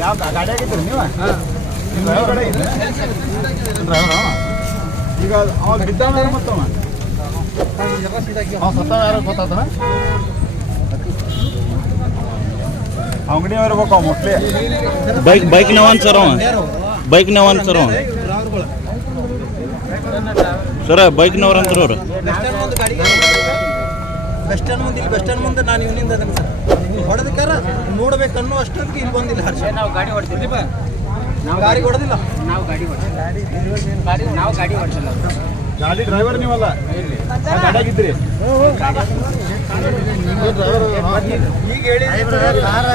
ಯಾವ ಗಾಡಿ ಆಗಿದ್ರಿ ನೀವು? ಈಗ ಅವಾಗ ಬಿದ್ದಾನ ಅವ ಸತ್ತ ಯಾರು ಗೊತ್ತಾತನ? ಅಂಗಡಿ ಇರ್ಬೇಕು ಅವ ಮುಟ್ಲಿ ಬೈಕ್ ಬೈಕ್ ನವನ್ ಸರ್ ಅವ? ಬೈಕ್ ನವನ್ ಸರ್ ಅವ? ಸರ ಬೈಕ್ನವ್ರ ಅಂತ ಅವ್ರು? ಬಸ್ ಸ್ಟ್ಯಾಂಡ್ ಮುಂದೆ ಗಾಡಿ ಬಸ್ ಸ್ಟ್ಯಾಂಡ್ ಮುಂದೆ ಇಲ್ಲಿ ಬಸ್ ಸ್ಟ್ಯಾಂಡ್ ಮುಂದೆ ನಾನು ಇವನಿಂದ ಅದನ್ನ ಸರ್ ಹೊಡೆದಕ್ಕಾರ ನೋಡ್ಬೇಕನ್ನೋ ಅಷ್ಟೊತ್ತಿಗೆ ಇಲ್ಲಿ ಬಂದಿಲ್ಲ ಹರ್ಷ. ನಾವು ಗಾಡಿ ಹೊಡ್ತೀವಿ. ನಾವು ಗಾಡಿ ಹೊಡೆದಿಲ್ಲ. ನಾವು ಗಾಡಿ ಹೊಡ್ತೀವಿ. ಗಾಡಿ ನಾವು ಗಾಡಿ ಹೊಡ್ಸಿಲ್ಲ ಗಾಡಿ ಡ್ರೈವರ್ ನೀವಲ್ಲ? ಆ ಗಾಡಿ ಆಗಿದ್ರಿ ಈಗ ಹೇಳಿ ಈಗ ಹೇಳಿ ಗಾಡಿ